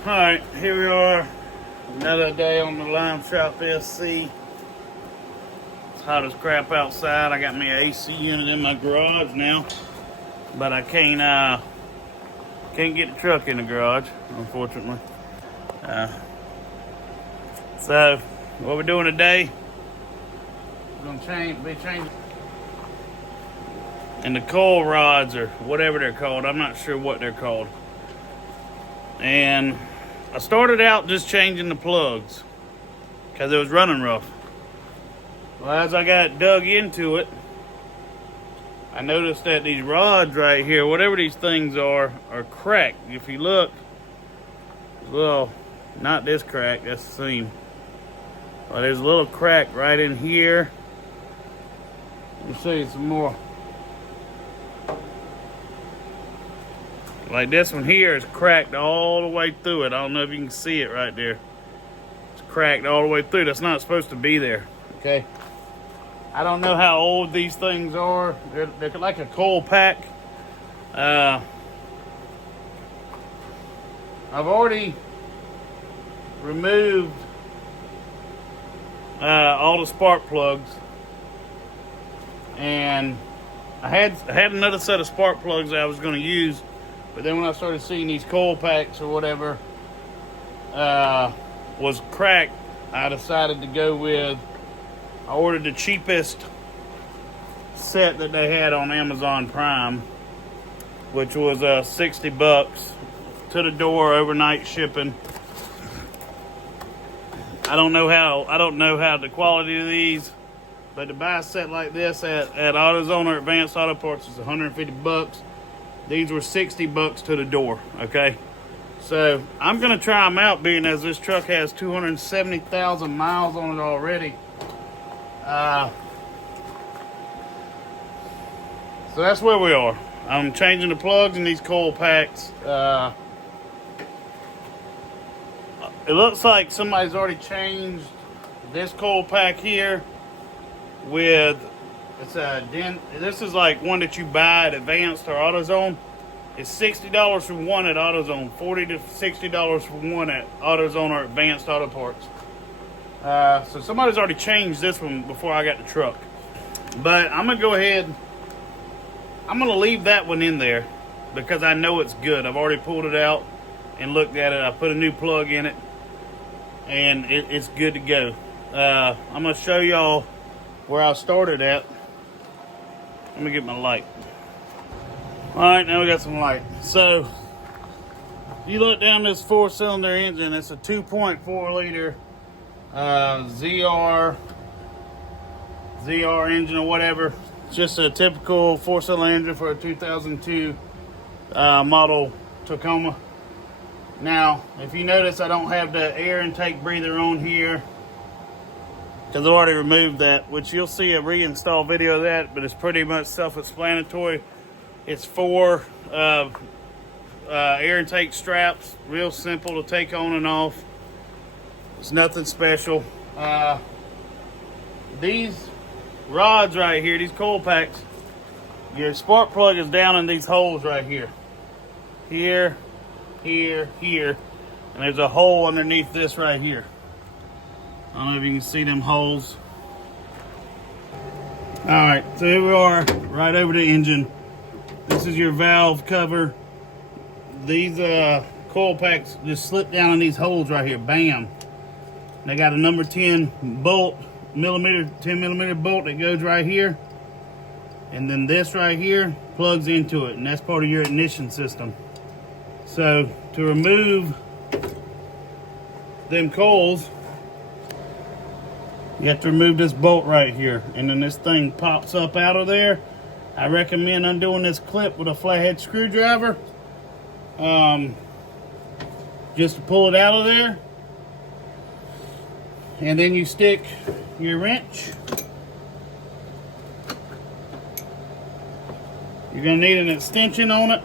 Alright, here we are. Another day on the Lime Shop SC. It's hot as crap outside. I got me an AC unit in my garage now. But I can't get the truck in the garage, unfortunately. So, what we're doing today, we're going to be changing. And the coil rods, or whatever they're called, I'm not sure what they're called. And I started out just changing the plugs because it was running rough. Well, as I got dug into it, I noticed that these rods right here, whatever these things are cracked. If you look, well, not this crack, that's the seam. Well, there's a little crack right in here. Let me show you some more. Like this one here is cracked all the way through it. I don't know if you can see it right there. It's cracked all the way through. That's not supposed to be there, okay? I don't know how old these things are. They're like a coil pack. I've already removed all the spark plugs. And I had another set of spark plugs that I was going to use. But then when I started seeing these coil packs or whatever was cracked, I decided to go with, I ordered the cheapest set that they had on Amazon Prime, which was 60 bucks to the door, overnight shipping. I don't know how the quality of these, but to buy a set like this at AutoZone or Advanced Auto Parts is 150 bucks. These were 60 bucks to the door, okay? So, I'm going to try them out, being as this truck has 270,000 miles on it already. So that's where we are. I'm changing the plugs in these coil packs. It looks like somebody's already changed this coil pack here with... This is like one that you buy at Advanced or AutoZone. It's $60 for one at AutoZone, $40 to $60 for one at AutoZone or Advanced Auto Parts. So somebody's already changed this one before I got the truck. But I'm gonna go ahead. I'm gonna leave that one in there because I know it's good. I've already pulled it out and looked at it. I put a new plug in it, and it's good to go. I'm gonna show y'all where I started at. Let me get my light. Alright, now we got some light. So, if you look down this 4-cylinder engine, it's a 2.4 liter ZR engine or whatever. It's just a typical 4-cylinder engine for a 2002 model Tacoma. Now, if you notice, I don't have the air intake breather on here, because I've already removed that, which you'll see a reinstall video of that, but it's pretty much self-explanatory. It's 4 air intake straps, real simple to take on and off. It's nothing special. These rods right here, these coil packs, your spark plug is down in these holes right here. Here, here, here, and there's a hole underneath this right here. I don't know if you can see them holes. Alright, so here we are, right over the engine. This is your valve cover. These coil packs just slip down in these holes right here, bam. They got a number 10 bolt, 10 millimeter bolt that goes right here. And then this right here plugs into it, and that's part of your ignition system. So, to remove them coils, you have to remove this bolt right here, and then this thing pops up out of there. I recommend undoing this clip with a flathead screwdriver, just to pull it out of there. And then you stick your wrench. You're going to need an extension on it.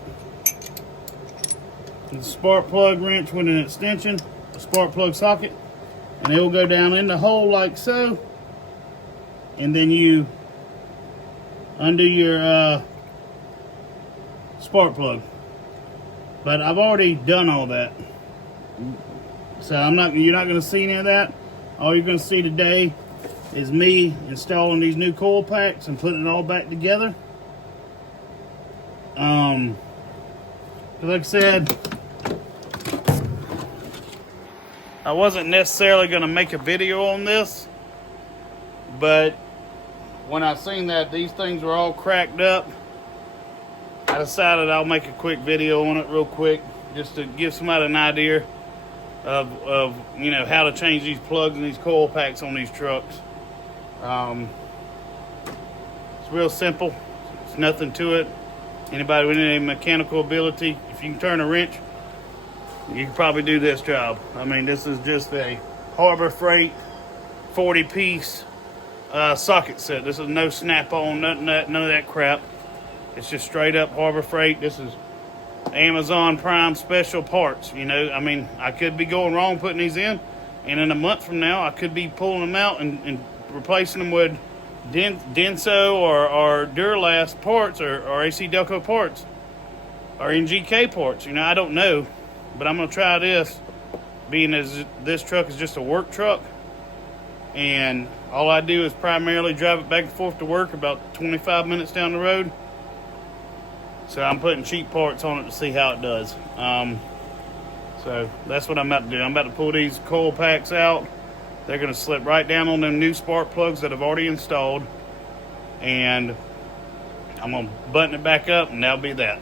It's a spark plug wrench with an extension, a spark plug socket. And it will go down in the hole like so. And then you undo your spark plug. But I've already done all that. So you're not going to see any of that. All you're going to see today is me installing these new coil packs and putting it all back together. Like I said, I wasn't necessarily going to make a video on this, but when I seen that these things were all cracked up, I decided I'll make a quick video on it real quick, just to give somebody an idea of you know, how to change these plugs and these coil packs on these trucks. It's real simple. It's nothing to it. Anybody with any mechanical ability, if you can turn a wrench, you can probably do this job. I mean, this is just a Harbor Freight 40-piece socket set. This is no snap-on, none of that crap. It's just straight up Harbor Freight. This is Amazon Prime special parts. You know, I mean, I could be going wrong putting these in, and in a month from now, I could be pulling them out and replacing them with Denso or Duralast parts or AC Delco parts or NGK parts. You know, I don't know, but I'm gonna try this, being as this truck is just a work truck, and all I do is primarily drive it back and forth to work about 25 minutes down the road. So I'm putting cheap parts on it to see how it does. So that's what I'm about to do. I'm about to pull these coil packs out. They're going to slip right down on them new spark plugs that I've already installed. And I'm going to button it back up, and that'll be that.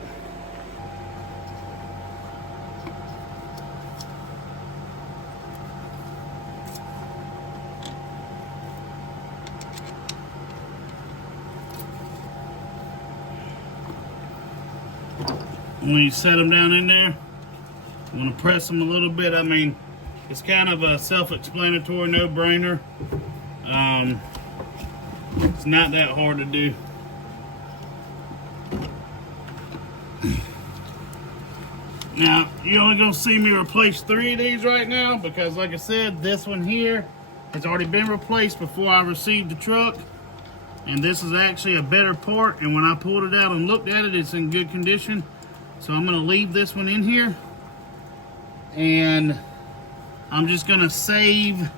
When you set them down in there, you want to press them a little bit. I mean, it's kind of a self-explanatory, no-brainer. It's not that hard to do. Now, you're only going to see me replace 3 of these right now because, like I said, this one here has already been replaced before I received the truck. And this is actually a better part, and when I pulled it out and looked at it, it's in good condition. So I'm going to leave this one in here, and I'm just going to save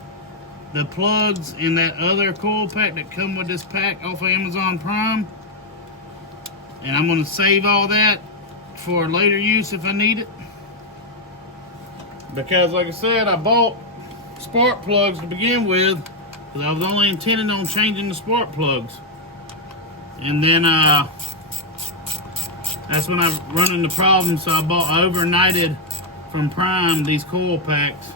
the plugs in that other coil pack that come with this pack off of Amazon Prime, and I'm going to save all that for later use if I need it, because like I said, I bought spark plugs to begin with because I was only intending on changing the spark plugs, and then that's when I run into problems. So I overnighted from Prime these coil packs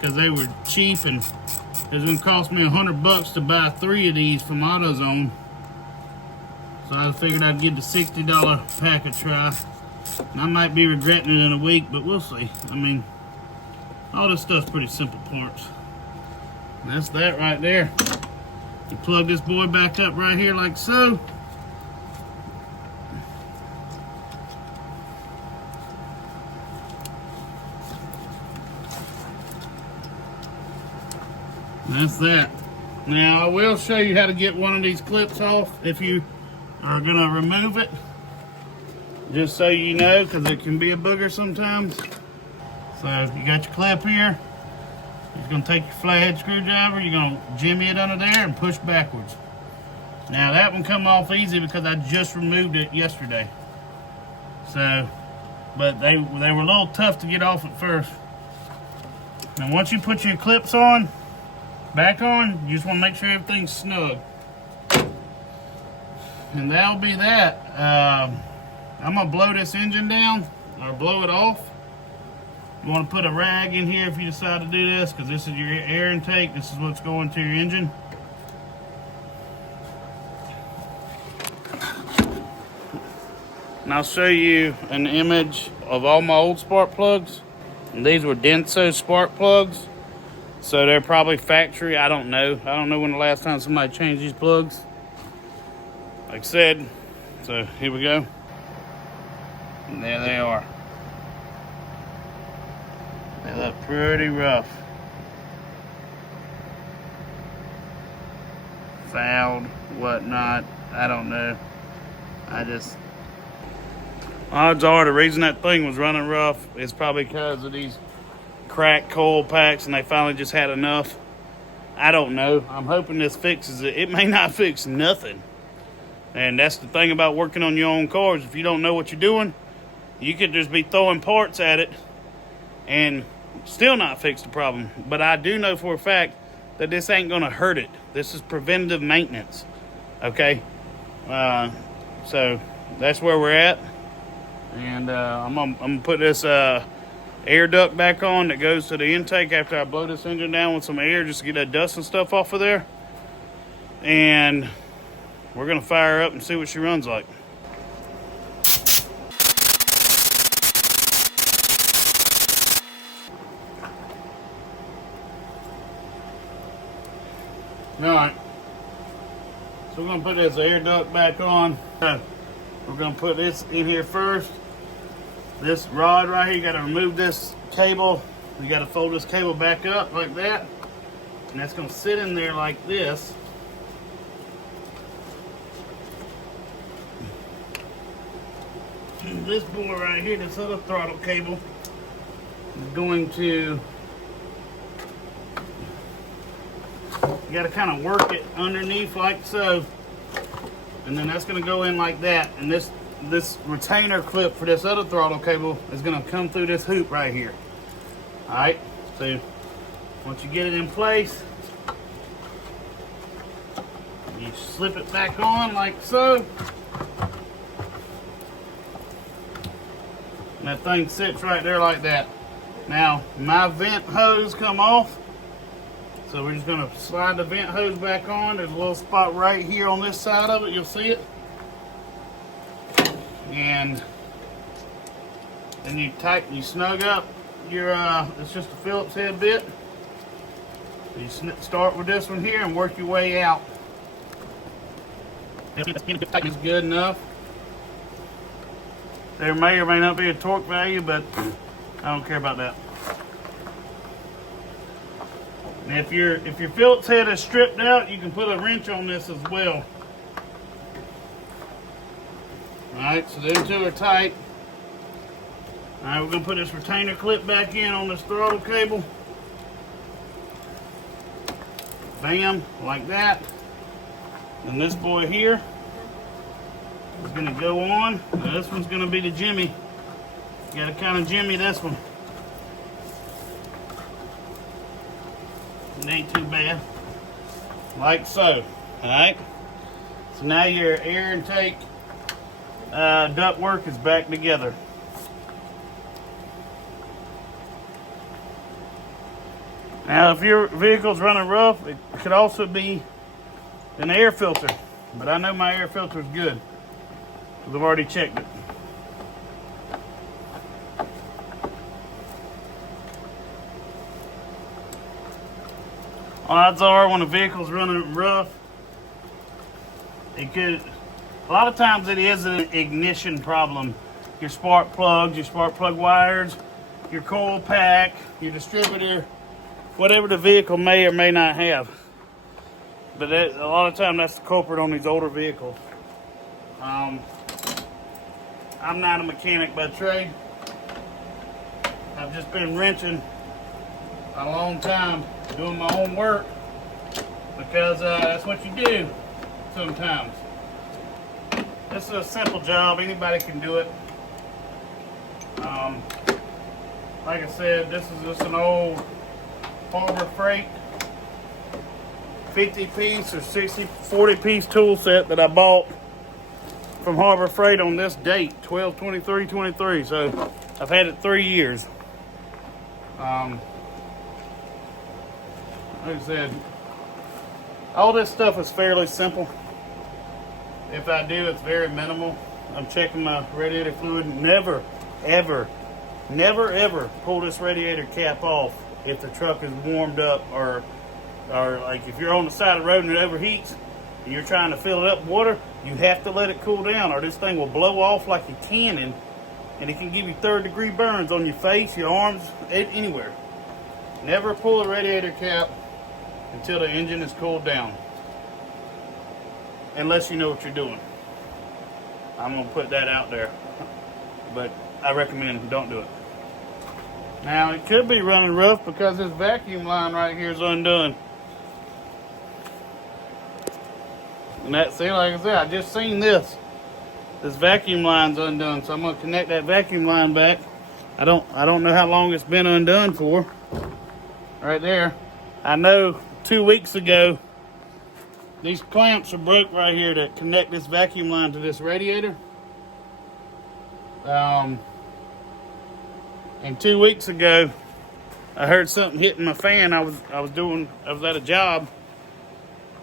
because they were cheap, and it was going to cost me $100 to buy 3 of these from AutoZone. So I figured I'd give the $60 pack a try. And I might be regretting it in a week, but we'll see. I mean, all this stuff's pretty simple parts. And that's that right there. You plug this boy back up right here like so. That's that. Now I will show you how to get one of these clips off if you are going to remove it. Just so you know, because it can be a booger sometimes. So you got your clip here. You're going to take your flathead screwdriver, you're going to jimmy it under there and push backwards. Now that one come off easy because I just removed it yesterday. So, but they were a little tough to get off at first. Now once you put your clips on, back on, you just want to make sure everything's snug. And that'll be that. I'm going to blow this engine down, or blow it off. You want to put a rag in here if you decide to do this, because this is your air intake. This is what's going to your engine. And I'll show you an image of all my old spark plugs. And these were Denso spark plugs. So they're probably factory, I don't know. I don't know when the last time somebody changed these plugs. Like I said, so here we go. And there they are. They look pretty rough. Fouled, whatnot, I don't know. Odds are the reason that thing was running rough is probably because of these cracked coil packs and they finally just had enough. I don't know. I'm hoping this fixes it. It may not fix nothing. And that's the thing about working on your own cars. If you don't know what you're doing, you could just be throwing parts at it and still not fix the problem. But I do know for a fact that this ain't gonna hurt it. This is preventative maintenance, okay? So that's where we're at. And I'm gonna put this air duct back on that goes to the intake after I blow this engine down with some air just to get that dust and stuff off of there. And we're gonna fire her up and see what she runs like. Alright, so we're going to put this air duct back on. We're going to put this in here first. This rod right here, you got to remove this cable. You got to fold this cable back up like that. And that's going to sit in there like this. And this boy right here, this other throttle cable, is going to... You got to kind of work it underneath like so, and then that's going to go in like that. And this retainer clip for this other throttle cable is going to come through this hoop right here. All right, so once you get it in place, you slip it back on like so, and that thing sits right there like that. Now my vent hose come off. So we're just going to slide the vent hose back on. There's a little spot right here on this side of it. You'll see it. And then you snug up your, it's just a Phillips head bit. You start with this one here and work your way out. It's good enough. There may or may not be a torque value, but I don't care about that. And if your Phillips head is stripped out, you can put a wrench on this as well. Alright, so them two are tight. Alright, we're going to put this retainer clip back in on this throttle cable. Bam, like that. And this boy here is going to go on. Now this one's going to be the jimmy. You got to kind of jimmy this one. It ain't too bad. Like so. Alright. So now your air intake duct work is back together. Now if your vehicle's running rough, it could also be an air filter. But I know my air filter is good, because I've already checked it. Odds are when a vehicle's running rough, it could, a lot of times it is an ignition problem. Your spark plugs, your spark plug wires, your coil pack, your distributor, whatever the vehicle may or may not have. But that, a lot of times that's the culprit on these older vehicles. I'm not a mechanic by trade. I've just been wrenching a long time, doing my own work, because that's what you do sometimes. This is a simple job, anybody can do it. Like I said, this is just an old Harbor Freight 50 piece or 40 piece tool set that I bought from Harbor Freight on this date, 12/23/23. So I've had it 3 years. Like I said, all this stuff is fairly simple. If I do, it's very minimal. I'm checking my radiator fluid. Never, ever pull this radiator cap off if the truck is warmed up, or like if you're on the side of the road and it overheats and you're trying to fill it up with water, you have to let it cool down, or this thing will blow off like a cannon, and it can give you third-degree burns on your face, your arms, anywhere. Never pull a radiator cap until the engine is cooled down, unless you know what you're doing. I'm gonna put that out there, but I recommend don't do it. Now it could be running rough because this vacuum line right here is undone. And that's it, like I said, I just seen this. This vacuum line's undone, so I'm gonna connect that vacuum line back. I don't know how long it's been undone for. Right there. I know 2 weeks ago, these clamps are broke right here that connect this vacuum line to this radiator. And 2 weeks ago, I heard something hitting my fan. I was at a job,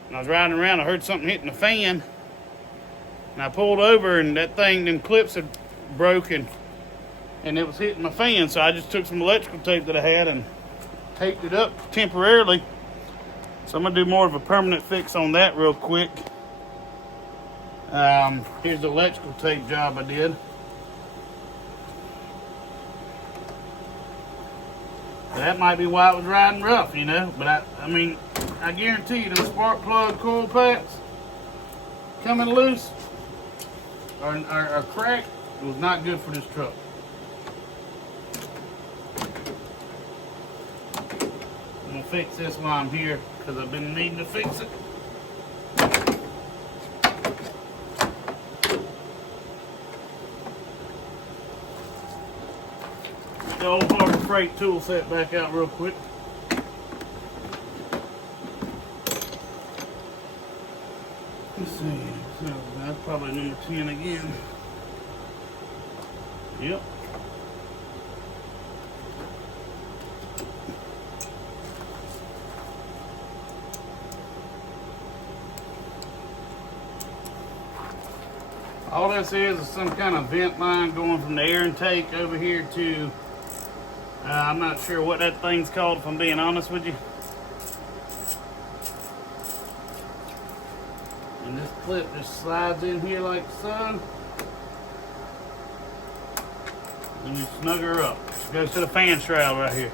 and I was riding around. I heard something hitting the fan, and I pulled over, and that thing, them clips had broken, and it was hitting my fan. So I just took some electrical tape that I had and taped it up temporarily. So I'm gonna do more of a permanent fix on that real quick. Here's the electrical tape job I did. That might be why it was riding rough, you know. But I mean, I guarantee you those spark plug coil packs coming loose or cracked, it was not good for this truck. I'm gonna fix this while I'm here because I've been needing to fix it. The old Harbor Freight tool set back out real quick. Let's see, so that's probably number 10 again. Yep. All this is some kind of vent line going from the air intake over here to, I'm not sure what that thing's called if I'm being honest with you. And this clip just slides in here like so. And you snug her up. It goes to the fan shroud right here.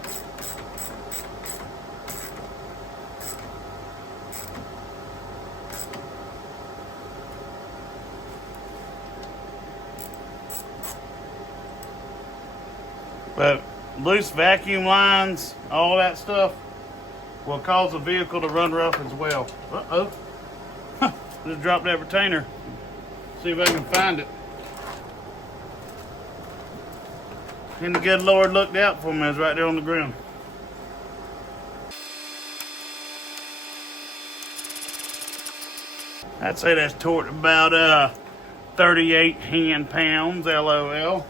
But loose vacuum lines, all that stuff, will cause the vehicle to run rough as well. Uh-oh. Just dropped that retainer. See if I can find it. And the good Lord looked out for me. It's right there on the ground. I'd say that's torqued about 38 hand-pounds, LOL.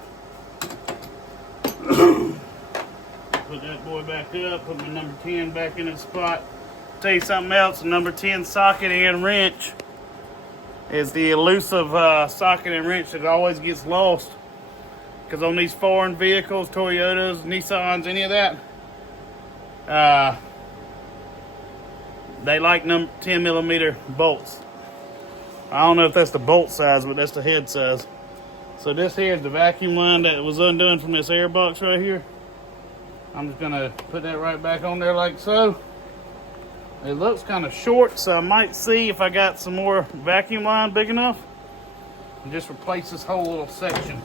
Put that boy back up, put my number 10 back in its spot. Tell you something else, the number 10 socket and wrench is the elusive socket and wrench that always gets lost. Because on these foreign vehicles, Toyotas, Nissans, any of that, they like number 10 millimeter bolts. I don't know if that's the bolt size, but that's the head size. So this here is the vacuum line that was undone from this air box right here. I'm just gonna put that right back on there like so. It looks kind of short, so I might see if I got some more vacuum line big enough and just replace this whole little section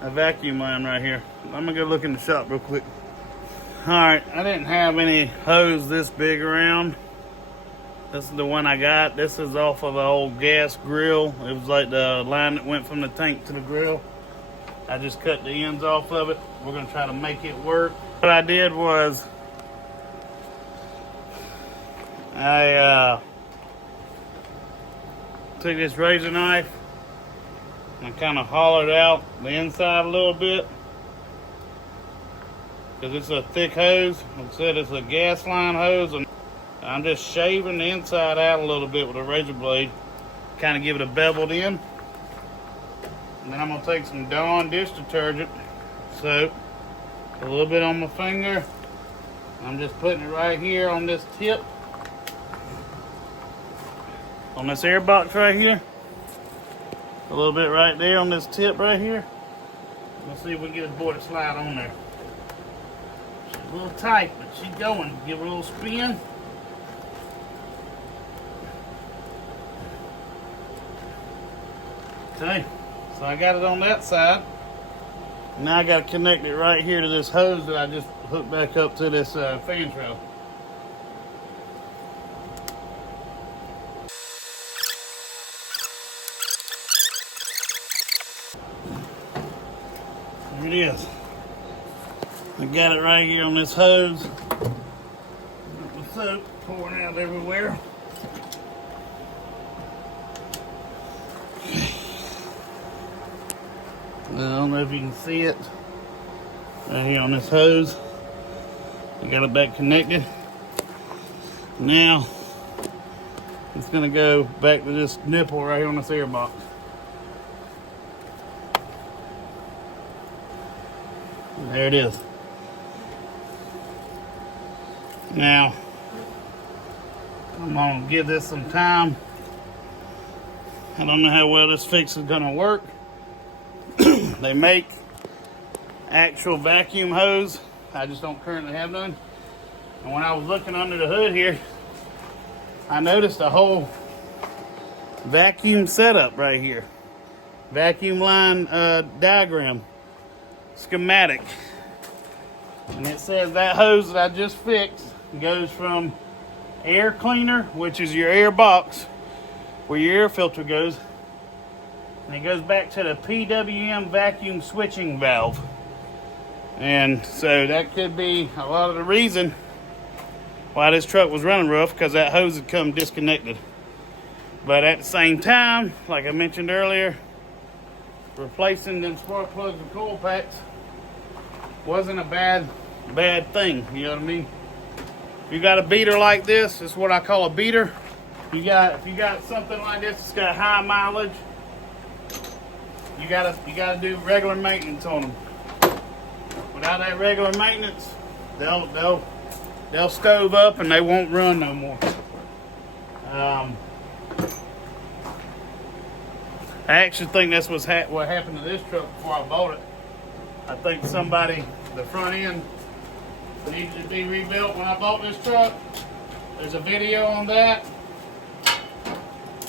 of vacuum line right here. I'm gonna go look in the shop real quick. All right, I didn't have any hose this big around. This is the one I got. This is off of an old gas grill. It was like the line that went from the tank to the grill. I just cut the ends off of it. We're gonna try to make it work. What I did was I took this razor knife and I kind of hollowed out the inside a little bit because it's a thick hose. Like I said, it's a gas line hose, and I'm just shaving the inside out a little bit with a razor blade, kind of give it a beveled in. And then I'm gonna take some Dawn dish detergent, soap, a little bit on my finger. I'm just putting it right here on this tip, on this air box right here. A little bit right there on this tip right here. Let's see if we can get this boy to slide on there. She's a little tight, but she's going. Give her a little spin. Okay, so I got it on that side. Now I got to connect it right here to this hose that I just hooked back up to this fan trail. There it is. I got it right here on this hose. The soap pouring out everywhere. I don't know if you can see it. Right here on this hose. I got it back connected. Now it's gonna go back to this nipple right here on this air box. There it is. Now I'm gonna give this some time. I don't know how well this fix is gonna work. They make actual vacuum hose. I just don't currently have none. And when I was looking under the hood here, I noticed a whole vacuum setup right here. Vacuum line diagram, schematic. And it says that hose that I just fixed goes from air cleaner, which is your air box, where your air filter goes, and it goes back to the PWM vacuum switching valve. And so that could be a lot of the reason why this truck was running rough, because that hose had come disconnected. But at the same time, like I mentioned earlier, replacing them spark plugs and coil packs wasn't a bad thing, you know what I mean? If you got a beater like this, it's what I call a beater. If you got something like this, it's got high mileage, you gotta do regular maintenance on them. Without that regular maintenance, they'll stove up and they won't run no more. I actually think that's what happened to this truck before I bought it. I think the front end needed to be rebuilt when I bought this truck. There's a video on that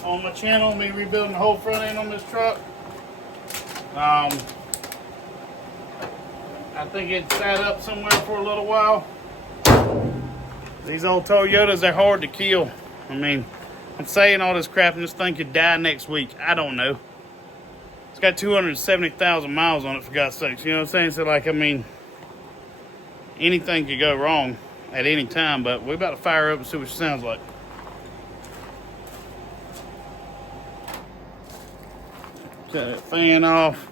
on my channel, me rebuilding the whole front end on this truck. I think it sat up somewhere for a little while. These old Toyotas, they're hard to kill. I mean, I'm saying all this crap and this thing could die next week. I don't know. It's got 270,000 miles on it, for God's sakes. You know what I'm saying? So, like, I mean, anything could go wrong at any time, but we're about to fire up and see what she sounds like. Cut that fan off.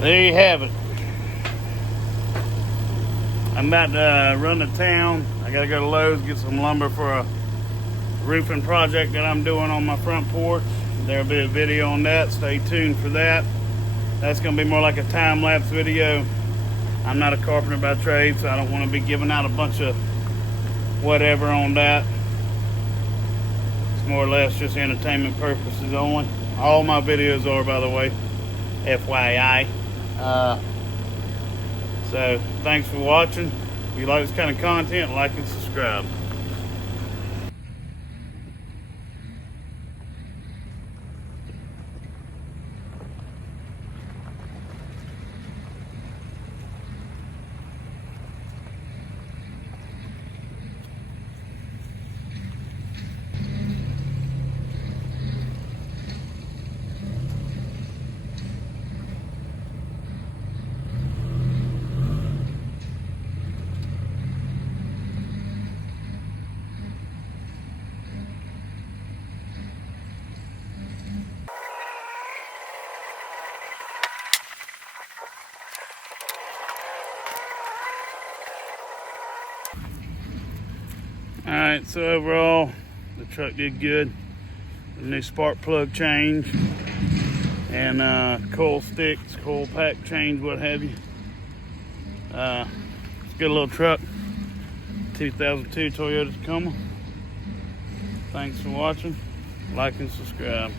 There you have it. I'm about to run to town. I gotta go to Lowe's, get some lumber for a roofing project that I'm doing on my front porch. There'll be a video on that. Stay tuned for that. That's gonna be more like a time-lapse video. I'm not a carpenter by trade, so I don't want to be giving out a bunch of whatever on that. It's more or less just entertainment purposes only. All my videos are, by the way, FYI. So thanks for watching. If you like this kind of content, like and subscribe. right, so overall, the truck did good. The new spark plug change and coil sticks, coil pack change, what have you. It's a good little truck. 2002 Toyota Tacoma. Thanks for watching. Like and subscribe.